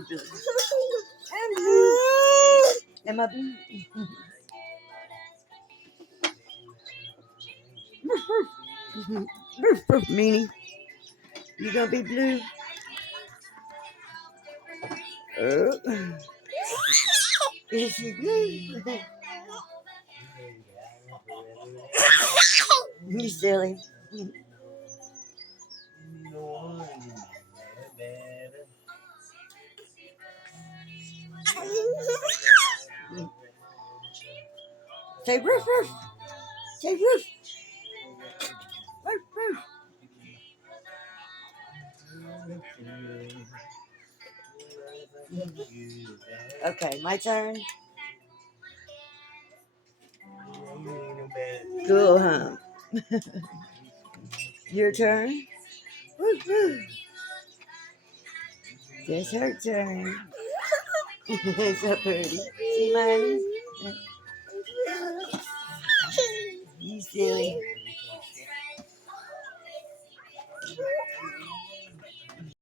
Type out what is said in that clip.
blue, blue. I'm blue. Am I blue? Meanie, you gonna be blue? Is she blue? You silly. Say roof, roof. Say roof. Roof, roof. Okay, my turn. Cool, huh? Your turn. Woof, woof. It's her turn. It's so pretty. See, Miley? You silly.